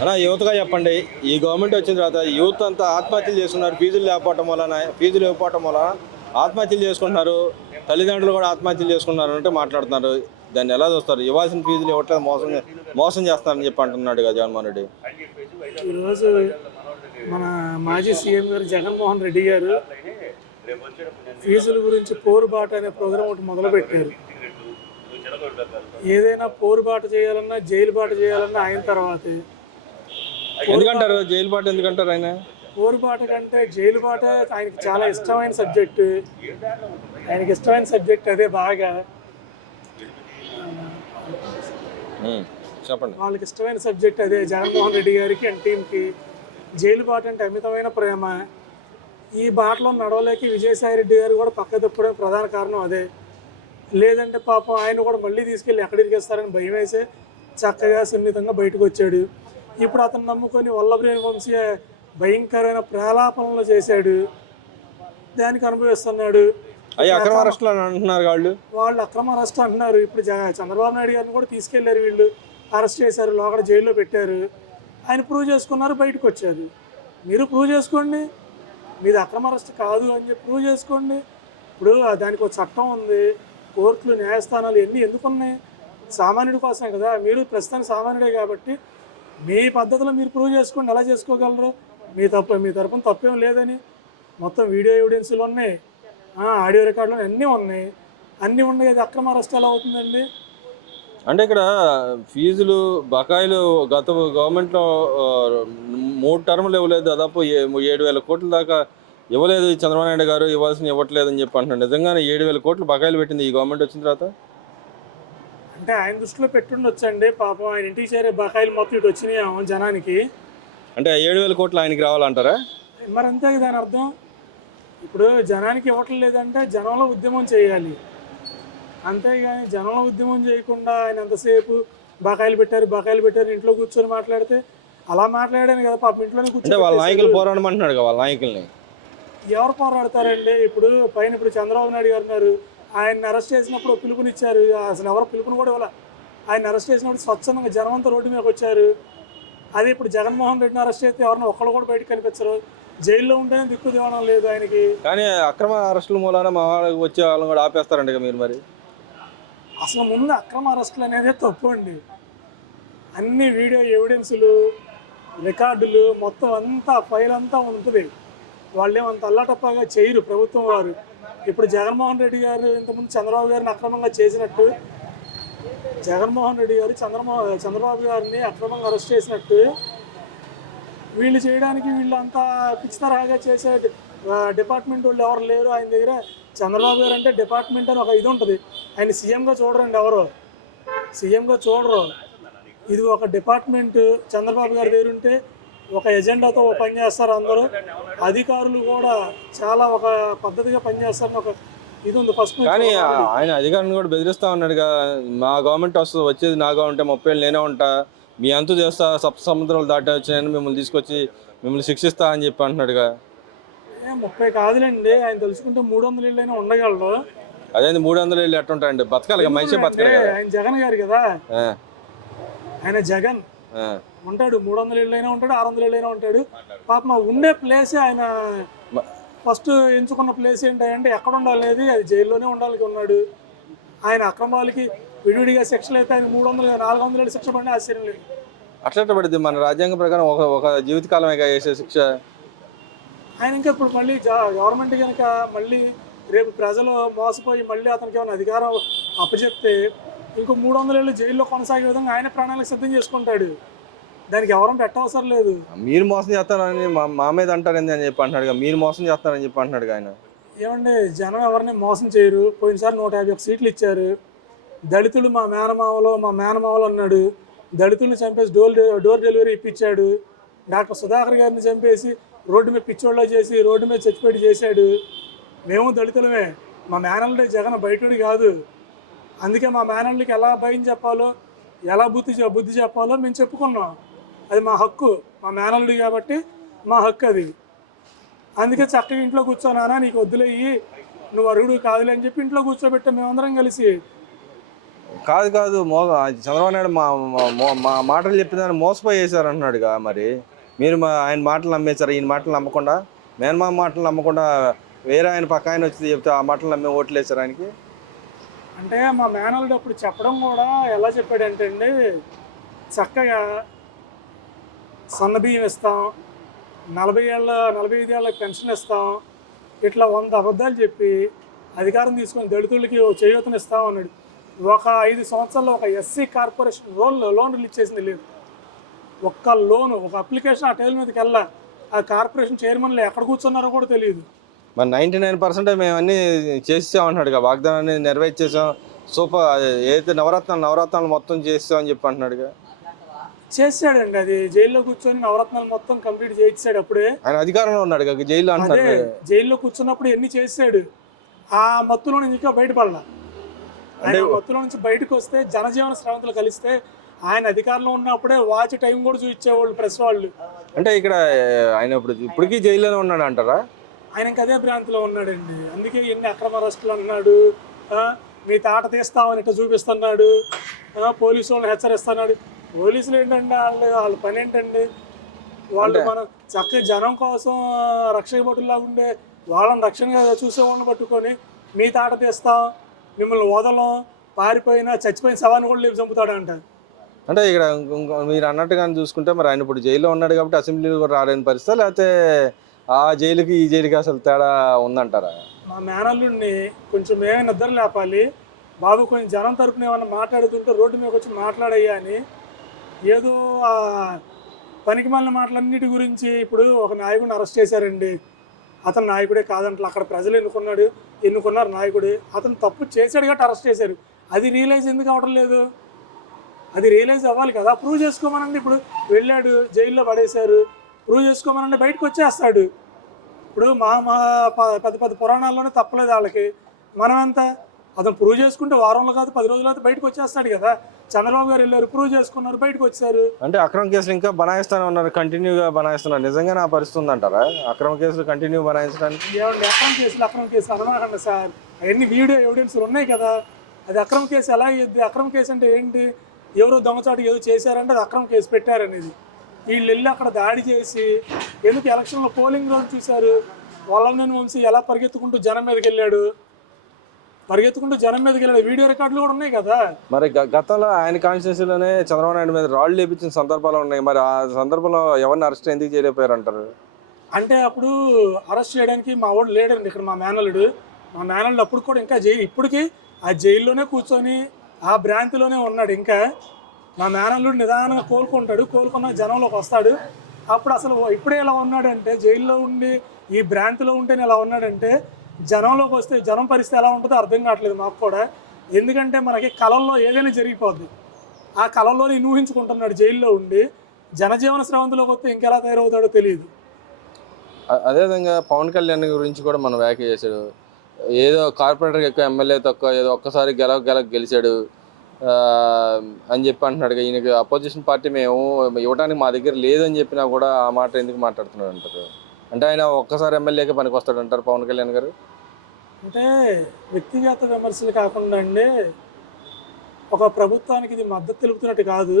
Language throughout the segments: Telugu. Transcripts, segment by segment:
అలా యువతగా చెప్పండి, ఈ గవర్నమెంట్ వచ్చిన తర్వాత యూత్ అంతా ఆత్మహత్యలు చేసుకున్నారు. ఫీజులు ఇవ్వకపోవటం వలన ఆత్మహత్యలు చేసుకుంటున్నారు. తల్లిదండ్రులు కూడా ఆత్మహత్యలు చేసుకున్నారు అంటే మాట్లాడుతున్నారు. దాన్ని ఎలా చూస్తారు? ఇవ్వాల్సిన ఫీజులు ఇవ్వట్లేదు, మోసం చేస్తారని చెప్పి అంటున్నాడు కదా జగన్మోహన్ రెడ్డి. ఈరోజు మన మాజీ సీఎం గారు జగన్మోహన్ రెడ్డి గారు ఫీజుల గురించి పోరుబాట అనే ప్రోగ్రాం ఒకటి మొదలుపెట్టారు. ఏదైనా పోరుబాట చేయాలన్నా జైలు బాట చేయాలన్నా ఆయన తర్వాతే. ఎందుకంటారు జైలు పాట? ఎందుకంటారు ఆయన? పోరుబాట కంటే జైలు బాట ఆయనకి చాలా ఇష్టమైన సబ్జెక్టు. ఆయనకి ఇష్టమైన సబ్జెక్ట్ అదే బాగా. చెప్పండి. వాళ్ళకి ఇష్టమైన సబ్జెక్ట్ అదే. జగన్మోహన్ రెడ్డి గారికి అండ్ టీంకి జైలు బాట అంటే అమితమైన ప్రేమ. ఈ బాటలో నడవలేక విజయసాయి రెడ్డి గారు కూడా పక్క తప్పడం ప్రధాన కారణం అదే. లేదంటే పాపం ఆయన కూడా మళ్ళీ తీసుకెళ్ళి ఎక్కడికి ఇస్తారని భయం వేసే చక్కగా సున్నితంగా బయటకు వచ్చాడు. ఇప్పుడు అతను నమ్ముకొని వల్లభనేని వంశీ భయంకరమైన ప్రేలాపనలు చేశాడు, దానికి అనుభవిస్తున్నాడు. అయ్యి అక్రమ అరెస్టులు అని అంటున్నారు వాళ్ళు అక్రమ అరెస్ట్ అంటున్నారు. ఇప్పుడు చంద్రబాబు నాయుడు గారిని కూడా తీసుకెళ్లారు, వీళ్ళు అరెస్ట్ చేశారు, లోపల జైల్లో పెట్టారు. ఆయన ప్రూవ్ చేసుకున్నారు, బయటకు వచ్చారు. మీరు ప్రూవ్ చేసుకోండి, మీది అక్రమ అరెస్ట్ కాదు అని చెప్పి ప్రూవ్ చేసుకోండి. ఇప్పుడు దానికి ఒక చట్టం ఉంది, కోర్టులు, న్యాయస్థానాలు ఎన్ని ఎందుకున్నాయి? సామాన్యుడి కోసమే కదా. మీరు ప్రస్తుతానికి సామాన్యుడే కాబట్టి మీ పద్ధతిలో మీరు ప్రూవ్ చేసుకోండి. ఎలా చేసుకోగలరు? మీ తరపున తప్పేం లేదని మొత్తం వీడియో ఎవిడెన్స్లు ఉన్నాయి, ఆడియో రికార్డులు అన్నీ ఉన్నాయి. అన్నీ ఉన్నాయి, అది అక్రమ అరెస్ట్ ఎలా అవుతుందండి? అంటే ఇక్కడ ఫీజులు బకాయిలు గత గవర్నమెంట్లో 3 టర్ములు ఇవ్వలేదు, దాదాపు 7,000 కోట్ల దాకా ఇవ్వలేదు చంద్రబాబు నాయుడు గారు. ఇవ్వట్లేదని చెప్పి అంటున్నాడు. నిజంగానే 7,000 కోట్లు బకాయిలు పెట్టింది ఈ గవర్నమెంట్ వచ్చిన తర్వాత. అంటే ఆయన దృష్టిలో పెట్టుండొచ్చండి. పాపం ఆయన ఇంటికి చేరే బకాయిలు మొత్తం ఇటు వచ్చినాయేమో జనానికి. అంటే 7,000 కోట్లు ఆయనకి రావాలంటారా? మరి అంతే దాని అర్థం. ఇప్పుడు జనానికి ఇవ్వటం లేదంటే జనంలో ఉద్యమం చేయాలి, అంతేగాని జనంలో ఉద్యమం చేయకుండా ఆయన ఎంతసేపు బకాయిలు పెట్టారు ఇంట్లో కూర్చొని మాట్లాడితే అలా మాట్లాడాను కదా. పాపం ఇంట్లోనే కూర్చొని వాళ్ళ నాయకులు పోరాడమంటున్నాడు కదా, వాళ్ళ నాయకుల్ని. ఎవరు పోరాడతారండి? ఇప్పుడు చంద్రబాబు నాయుడు గారు ఉన్నారు, ఆయన అరెస్ట్ చేసినప్పుడు పిలుపునిచ్చారు, అసలు ఎవరు పిలుపుని కూడా ఇవ్వాలి. ఆయన అరెస్ట్ చేసినప్పుడు స్వచ్ఛందంగా జనమంతా రోడ్డు మీదకి వచ్చారు. అదే ఇప్పుడు జగన్మోహన్ రెడ్డిని అరెస్ట్ చేస్తే ఎవరిని ఒక్కళ్ళు కూడా బయటకు కనిపించరు, జైల్లో ఉంటేనే దిక్కు దివడం లేదు ఆయనకి. కానీ అక్రమ అరెస్టుల మూలాన మా వాళ్ళకి వచ్చే వాళ్ళని కూడా ఆపేస్తారండి మీరు. మరి అసలు ముందు అక్రమ అరెస్టులు అనేది తప్పు అండి. అన్ని వీడియో ఎవిడెన్సులు, రికార్డులు మొత్తం అంతా ఫైల్ అంతా ఉంటుంది. వాళ్ళు ఏమంత అల్లాటప్పగా చేయరు ప్రభుత్వం వారు. ఇప్పుడు జగన్మోహన్ రెడ్డి గారు ఇంతకుముందు చంద్రబాబు గారిని అక్రమంగా చేసినట్టు, జగన్మోహన్ రెడ్డి గారు చంద్రబాబు గారిని అక్రమంగా అరెస్ట్ చేసినట్టు వీళ్ళు చేయడానికి వీళ్ళంతా పిచ్చి తరహాగా చేసే డిపార్ట్మెంట్ వాళ్ళు ఎవరు లేరు ఆయన దగ్గర. చంద్రబాబు గారు అంటే డిపార్ట్మెంట్ అని ఒక ఇది ఉంటుంది. ఆయన సీఎంగా చూడరండి, ఎవరు సీఎంగా చూడరు. ఇది ఒక డిపార్ట్మెంట్. చంద్రబాబు గారి దగ్గర ఉంటే ఒక ఎజెండాతో పనిచేస్తారు అందరూ. అధికారులు కూడా చాలా ఒక పద్ధతిగా పనిచేస్తారని ఒక ఇది ఉంది ఫస్ట్. కానీ ఆయన అధికారులను కూడా బెదిరిస్తా ఉన్నాడుగా, మా గవర్నమెంట్ వచ్చేది నా గవర్నమెంట్, 30 ఏళ్ళు నేనే ఉంటా, మీ అంతు చేస్తా, సప్త సముద్రాలు దాటి వచ్చినాయని మిమ్మల్ని తీసుకొచ్చి మిమ్మల్ని శిక్షిస్తా అని చెప్పి అంటున్నాడుగా. 30 కాదులేండి, ఆయన తెలుసుకుంటే 300 ఏళ్ళైనా ఉండగలడు. అదే 300 ఏళ్ళు ఎట్టుంటాయండి, బతకాలి, మనిషి బతకాలి. ఆయన జగన్ గారు కదా, ఆయన జగన్ ఉంటాడు, 300 ఏళ్ళైనా ఉంటాడు, 600 ఏళ్ళైనా ఉంటాడు. పాపం ఉండే ప్లేసే ఆయన ఫస్ట్ ఎంచుకున్న ప్లేస్ ఏంటంటే ఎక్కడ ఉండాలనేది అది జైల్లోనే ఉండాలని ఉన్నాడు. ఆయన అక్రమాలకి విడివిడిగా శిక్షలు అయితే ఆయన 300 400 ఏళ్ళు శిక్ష పడినా ఆశ్చర్యం లేదు. అట్లా పడింది మన రాజ్యాంగం ప్రకారం ఒక జీవితకాలమే వేసే శిక్ష. ఆయన ఇంకా ఇప్పుడు మళ్ళీ గవర్నమెంట్ కనుక మళ్ళీ రేపు ప్రజలు మోసపోయి మళ్ళీ అతనికి ఏమైనా అధికారం అప్పచెప్తే ఇంకో 300 ఏళ్ళు జైల్లో కొనసాగే విధంగా ఆయన ప్రాణాలకు సిద్ధం చేసుకుంటాడు. దానికి ఎవరం పెట్టవసరం లేదు. మీరు మోసం చేస్తారని మా మీద అంటారని అని చెప్పి అంటున్నాడు, మీరు మోసం చేస్తారని చెప్పి అంటున్నాడు ఆయన. ఏమండి, జనం ఎవరిని మోసం చేయరు. పోయినసారి 151 సీట్లు ఇచ్చారు. దళితులు మా మేనమావలు అన్నాడు, దళితుల్ని చంపేసి డోర్ డెలివరీ ఇప్పించాడు. డాక్టర్ సుధాకర్ గారిని చంపేసి రోడ్డు మీద పిచ్చోళ్ళ చేసి రోడ్డు మీద చచ్చిపెట్టి చేశాడు. మేము దళితులమే, మా మేనల్ని జగన్ బయటోడి కాదు. అందుకే మా మేనల్కి ఎలా భయం చెప్పాలో, ఎలా బుద్ధి చెప్పాలో మేము చెప్పుకున్నాం. అది మా హక్కు, మా మేనల్లుడు కాబట్టి మా హక్కు అది. అందుకే చక్కగా ఇంట్లో కూర్చోనానా, నీకు వద్దులేయి, నువ్వు అరుగుడు కాదులే అని చెప్పి ఇంట్లో కూర్చోబెట్టాం మేమందరం కలిసి. కాదు కాదు చంద్రబాబు నాయుడు మా మాటలు చెప్పిన మోసపోయి వేశారు అంటున్నాడుగా. మరి మీరు ఆయన మాటలు నమ్మేశారు, ఈయన మాటలు నమ్మకుండా, మేనమామ మాటలు నమ్మకుండా వేరే ఆయన పక్క ఆయన వచ్చి చెప్తే ఆ మాటలు నమ్మి ఓట్లు వేశారు ఆయనకి. అంటే మా మేనల్లుడు అప్పుడు చెప్పడం కూడా ఎలా చెప్పాడంటే అండి, చక్కగా సన్నబియ్యం ఇస్తాం, 45 ఏళ్ళకి పెన్షన్ ఇస్తాం, ఇట్లా 100 అబద్ధాలు చెప్పి అధికారం తీసుకొని దళితులకి చేయూతనిస్తాం అన్నాడు. ఒక 5 సంవత్సరాల్లో ఒక ఎస్సీ కార్పొరేషన్ లోన్ రిలీజ్ చేసింది లేదు. ఒక్క లోను, ఒక అప్లికేషన్ ఆ టైల్ మీదకి వెళ్ళా. ఆ కార్పొరేషన్ చైర్మన్లు ఎక్కడ కూర్చున్నారో కూడా తెలియదు. మరి 99% మేము అన్నీ చేసామన్నాడుగా, వాగ్దానాన్ని నెరవేర్చేసాం, సూపర్ ఏదైతే నవరత్నాలు మొత్తం చేసామని చెప్పి అంటున్నాడుగా. చేసాడండి, అది జైల్లో కూర్చొని నవరత్నాలు మొత్తం కంప్లీట్ చేయించాడు. అప్పుడే ఆయన అధికారంలో ఉన్నాడు జైల్లో అంటున్నాడు. జైల్లో కూర్చున్నప్పుడు ఎన్ని చేసాడు. ఆ మత్తులో నుంచి ఇంకా బయటపడాల. ఆయన మత్తులో నుంచి బయటకు వస్తే జనజీవన శ్రవంతులు కలిస్తే ఆయన అధికారంలో ఉన్నప్పుడే వాచ్ టైం కూడా చూపించేవాళ్ళు ప్రెస్ వాళ్ళు. అంటే ఇక్కడ ఆయన ఇప్పటికీ జైల్లోనే ఉన్నాడు అంటారా? ఆయన ఇంకా అదే భ్రాంతిలో ఉన్నాడండి. అందుకే ఎన్ని అక్రమ అరెస్టులు అన్నాడు, మీ తాట తీస్తామని ఇట్లా చూపిస్తున్నాడు, పోలీసు వాళ్ళని హెచ్చరిస్తున్నాడు. పోలీసులు ఏంటండి, వాళ్ళ పని ఏంటండి? వాళ్ళు మనం చక్కగా జనం కోసం రక్షక భటుల్లాగా ఉండే వాళ్ళని రక్షణగా చూసేవాళ్ళని పట్టుకొని మీ తాట తీస్తాం, మిమ్మల్ని వదలం, పారిపోయినా చచ్చిపోయిన శవాన్ని కూడా లేపు చంపుతాడు అంటారు. అంటే ఇక్కడ మీరు అన్నట్టుగా చూసుకుంటే మరి ఆయన ఇప్పుడు జైల్లో ఉన్నాడు కాబట్టి అసెంబ్లీలో కూడా రాలేని పరిస్థితి, లేకపోతే ఆ జైలుకి ఈ జైలుకి అసలు తేడా ఉందంటారా? మా మేనల్లుడిని కొంచెం మేమే నిద్ర లేపాలి బాబు, కొంచెం జనం తరపున ఏమన్నా మాట్లాడుతుంటే రోడ్డు మీద వచ్చి మాట్లాడయ్యా అని ఏదో ఆ పనికి మాలిన మాటలన్నిటి గురించి. ఇప్పుడు ఒక నాయకుడిని అరెస్ట్ చేశారండి, అతను నాయకుడే కాదంటే అక్కడ ప్రజలు ఎన్నుకున్నారు నాయకుడు, అతను తప్పు చేశాడు కాబట్టి అరెస్ట్ చేశారు. అది రియలైజ్ ఎందుకు అవడం లేదు? అది రియలైజ్ అవ్వాలి కదా, ప్రూవ్ చేసుకోమనండి. ఇప్పుడు వెళ్ళాడు, జైల్లో పడేశారు, ప్రూవ్ చేసుకోమనండి, బయటకు వచ్చేస్తాడు. ఇప్పుడు మా పెద్ద పురాణాల్లోనే తప్పలేదు వాళ్ళకి. మనం ఎంత అతను ప్రూవ్ చేసుకుంటే వారంలో కాదు 10 రోజులు అయితే బయటకు వచ్చేస్తాడు కదా. చంద్రబాబు గారు వెళ్ళారు, ప్రూవ్ చేసుకున్నారు, బయటకు వచ్చారు. అంటే అక్రమ కేసులు ఇంకా బనాయిస్తానే ఉన్నారు, కంటిన్యూగా బనాయిస్తున్నారు. నిజంగానే ఆ పరిస్థితి ఉందంటారా అక్రమ కేసులు కంటిన్యూ బనాయించడానికి? ఏమండి అక్రమ కేసులు అనమాకండి సార్, అవన్నీ వీడియో ఎవిడెన్స్లు ఉన్నాయి కదా. అది అక్రమ కేసు ఎలా అయ్యిద్ది? అక్రమ కేసు అంటే ఏంటి? ఎవరో దొంగచాటు ఏదో చేశారంటే అది అక్రమ కేసు పెట్టారనేది. వీళ్ళు వెళ్ళి అక్కడ దాడి చేసి ఎందుకు ఎలక్షన్లో పోలింగ్ రోజు చూశారు, వాళ్ళని వంశీ ఎలా పరిగెత్తుకుంటూ జనం మీదకి వెళ్ళాడు, వీడియో రికార్డులు కూడా ఉన్నాయి కదా. మరి గతంలో ఆయన కాన్స్టిట్యూన్సీలోనే చంద్రబాబు నాయుడు మీద రాళ్ళు లేపించిన సందర్భాలు ఉన్నాయి. మరి ఆ సందర్భంలో ఎవరిని అరెస్ట్ ఎందుకు చేయలేకపోయారు అంటారు? అంటే అప్పుడు అరెస్ట్ చేయడానికి మా వాడు లేడండి ఇక్కడ. మా మేనల్లుడు అప్పుడు కూడా ఇంకా ఇప్పటికీ ఆ జైల్లోనే కూర్చొని ఆ భ్రాంతిలోనే ఉన్నాడు. ఇంకా మా మేనల్లుడు నిదానంగా కోలుకున్న జనంలోకి వస్తాడు. అప్పుడు అసలు ఇప్పుడే ఎలా ఉన్నాడంటే, జైల్లో ఉండి ఈ భ్రాంతిలో ఉంటేనే ఎలా ఉన్నాడంటే, జనంలోకి వస్తే జనం పరిస్థితి ఎలా ఉంటుందో అర్థం కావట్లేదు మాకు కూడా. ఎందుకంటే మనకి కళల్లో ఏదైనా జరిగిపోద్ది, ఆ కళల్లోనే ఊహించుకుంటున్నాడు జైల్లో ఉండి. జనజీవన స్రవంతిలోకి వస్తే ఇంకెలా తయారవుతాడో తెలియదు. అదేవిధంగా పవన్ కళ్యాణ్ గురించి కూడా మనం వ్యాఖ్య చేశాడు. ఏదో కార్పొరేటర్కి ఎక్కువ, ఎమ్మెల్యే తక్కువ, ఏదో ఒక్కసారి గెలిచాడు అని చెప్పి అంటున్నాడు. ఈయనకి అపోజిషన్ పార్టీ మేము ఇవ్వడానికి మా దగ్గర లేదని చెప్పినా కూడా ఆ మాట ఎందుకు మాట్లాడుతున్నాడు అంటారు? అంటే ఆయన ఒక్కసారి ఎమ్మెల్యేకి పనికి వస్తాడు అంటారు పవన్ కళ్యాణ్ గారు? అంటే వ్యక్తిగత విమర్శలు కాకుండా అండి, ఒక ప్రభుత్వానికి ఇది మద్దతు తెలుపుతున్నట్టు కాదు.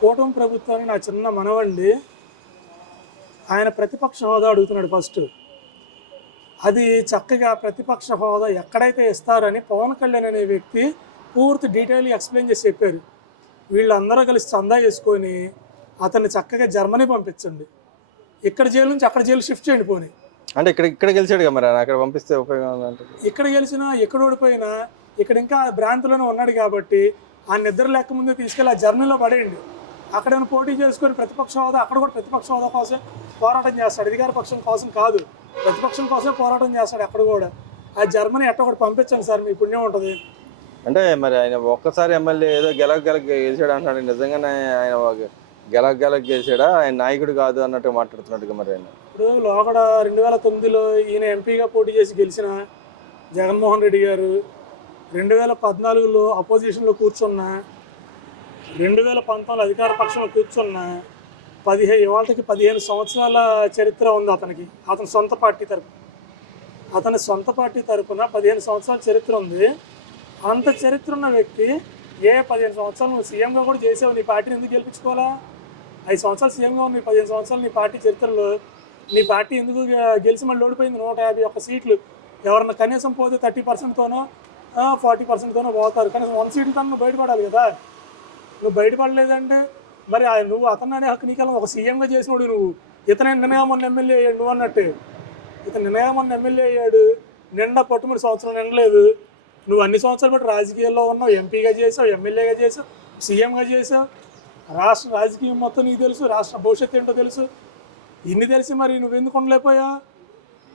కూటమి ప్రభుత్వానికి నా చిన్న మనవండి, ఆయన ప్రతిపక్ష హోదా అడుగుతున్నాడు ఫస్ట్. అది చక్కగా ప్రతిపక్ష హోదా ఎక్కడైతే ఇస్తారని పవన్ కళ్యాణ్ అనే వ్యక్తి పూర్తి డీటెయిల్గా ఎక్స్ప్లెయిన్ చేసి చెప్పారు. వీళ్ళందరూ కలిసి చందా చేసుకొని అతన్ని చక్కగా జర్మనీ పంపించండి, ఇక్కడ జైలు నుంచి అక్కడ జైలు షిఫ్ట్ చేయండి పోనీ. అంటే ఇక్కడ గెలిచాడు కదా, మరి అక్కడ పంపిస్తే ఉపయోగం అంటే? ఇక్కడ గెలిచినా ఎక్కడ ఓడిపోయినా ఇక్కడ ఇంకా భ్రాంతిలోనే ఉన్నాడు కాబట్టి ఆ నిద్ర లెక్క ముందు తీసుకెళ్ళి ఆ జర్మనీలో పడేయండి. అక్కడైనా పోటీ చేసుకొని ప్రతిపక్ష హోదా, అక్కడ కూడా ప్రతిపక్ష హోదా కోసం పోరాటం చేస్తాడు. అధికార పక్షం కోసం కాదు, ప్రతిపక్షం కోసం పోరాటం చేస్తాడు అక్కడ కూడా. ఆ జర్మనీ ఎట్ట ఒకటి పంపించండి సార్, మీ పుణ్యం ఉంటుంది. అంటే మరి ఆయన ఒక్కసారి ఎమ్మెల్యే ఏదో గెలక గెలిచాడు అంటున్నాడు. నిజంగానే ఆయన గెలక గెలిచాడా, ఆయన నాయకుడు కాదు అన్నట్టు మాట్లాడుతున్నట్టుగా మరి ఆయన? ఇప్పుడు లోగడ 2009లో ఈయన ఎంపీగా పోటీ చేసి గెలిచిన జగన్మోహన్ రెడ్డి గారు 2014లో అపోజిషన్లో కూర్చున్న, 2019 అధికార పక్షంలో కూర్చున్న, ఇవాళకి 15 సంవత్సరాల చరిత్ర ఉంది అతనికి. అతని సొంత పార్టీ తరపున 15 సంవత్సరాల చరిత్ర ఉంది. అంత చరిత్ర ఉన్న వ్యక్తి 15 సంవత్సరాలు నువ్వు సీఎంగా కూడా చేసావు, నీ పార్టీని ఎందుకు గెలిపించుకోవాలా? 5 సంవత్సరాలు సీఎంగా ఉంది, 15 సంవత్సరాలు నీ పార్టీ చరిత్రలో నీ పార్టీ ఎందుకు గెలిచి మళ్ళీ ఓడిపోయింది? 151 సీట్లు. ఎవరన్నా కనీసం పోతే 30%తోనో 40%తోనో పోతారు, కనీసం 100 సీట్లతో నువ్వు బయటపడాలి కదా. నువ్వు బయటపడలేదంటే మరి నువ్వు అతను అనే హక్కు నీకెలా? ఒక సీఎంగా చేసినోడు నువ్వు. ఇతనే నిన్నగా మొన్న ఎమ్మెల్యే అయ్యాడు, నువ్వు అన్నట్టే ఇతను నిన్నగా మొన్న ఎమ్మెల్యే అయ్యాడు, నిండా పట్టుమడి సంవత్సరం నిండలేదు. నువ్వు అన్ని సంవత్సరాలు బట్టి రాజకీయాల్లో ఉన్నావు, ఎంపీగా చేసావు, ఎమ్మెల్యేగా చేసావు, సీఎంగా చేసావు. రాష్ట్ర రాజకీయం మొత్తం నీకు తెలుసు, రాష్ట్ర భవిష్యత్తు ఏంటో తెలుసు. ఇన్ని తెలిసి మరి నువ్వు ఎందుకు ఉండలేకపోయా?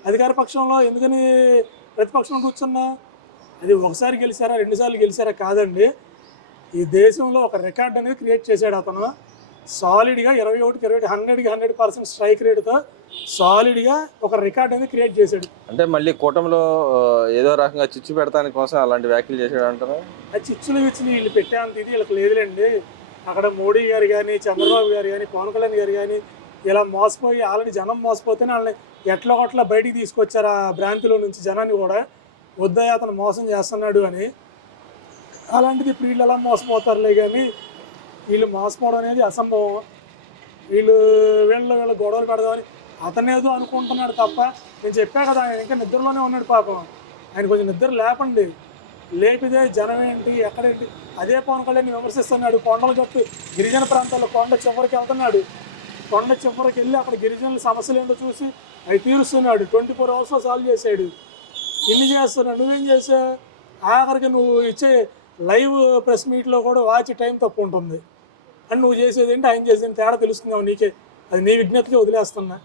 అధికార పక్షంలో ఎందుకని ప్రతిపక్షంలో కూర్చున్నా? అది ఒకసారి గెలిచారా, 2 సార్లు గెలిచారా కాదండి. ఈ దేశంలో ఒక రికార్డ్ అనేది క్రియేట్ చేశాడు అతను. సాలిడ్గా 21కి 100కి 100% స్ట్రైక్ రేటుతో సాలిడ్గా ఒక రికార్డ్ అనేది క్రియేట్ చేశాడు. అంటే మళ్ళీ కూటమిలో ఏదో రకంగా చిచ్చు పెడతానికి కోసం అలాంటి వ్యాఖ్యలు చేశాడు అంటారా? ఆ చిచ్చులు విచ్చులు వీళ్ళు పెట్టేంత ఇది వీళ్ళకి లేదులేండి. అక్కడ మోడీ గారు కానీ, చంద్రబాబు గారు కానీ, పవన్ కళ్యాణ్ గారు కానీ ఇలా మోసపోయి ఆల్రెడీ జనం మోసపోతేనే వాళ్ళని ఎట్లా ఒకట్లా బయటికి తీసుకొచ్చారు ఆ భ్రాంతిలో నుంచి జనాన్ని కూడా. వద్దయ్య అతను మోసం చేస్తున్నాడు అని. అలాంటిది ఇప్పుడు వీళ్ళు ఎలా మోసపోతారులే, కానీ వీళ్ళు మోసపోవడం అనేది అసంభవం. వీళ్ళు గొడవలు పెడదామని అతనేదో అనుకుంటున్నాడు తప్ప, నేను చెప్పా కదా ఆయన ఇంకా నిద్రలోనే ఉన్నాడు పాపం. ఆయన కొంచెం నిద్ర లేపండి, లేపితే జనం ఏంటి ఎక్కడేంటి. అదే పవన్ కళ్యాణ్ విమర్శిస్తున్నాడు. కొండల గట్టు గిరిజన ప్రాంతాల్లో కొండ చివరికి వెళ్తున్నాడు. కొండ చివరికి వెళ్ళి అక్కడ గిరిజనుల సమస్యలు ఏంటో చూసి అవి తీరుస్తున్నాడు. 24 అవర్స్లో సాల్వ్ చేశాడు. ఇన్ని చేస్తున్నాడు, నువ్వేం చేసావు? ఆఖరికి నువ్వు ఇచ్చే లైవ్ ప్రెస్ మీట్లో కూడా వాచ్ టైం తప్పు ఉంటుంది. అని నువ్వు చేసేది ఏంటి, ఆయన చేసేది తేడా తెలుస్తుందేమో నీకే. అది నీ విజ్ఞతకే వదిలేస్తున్నా.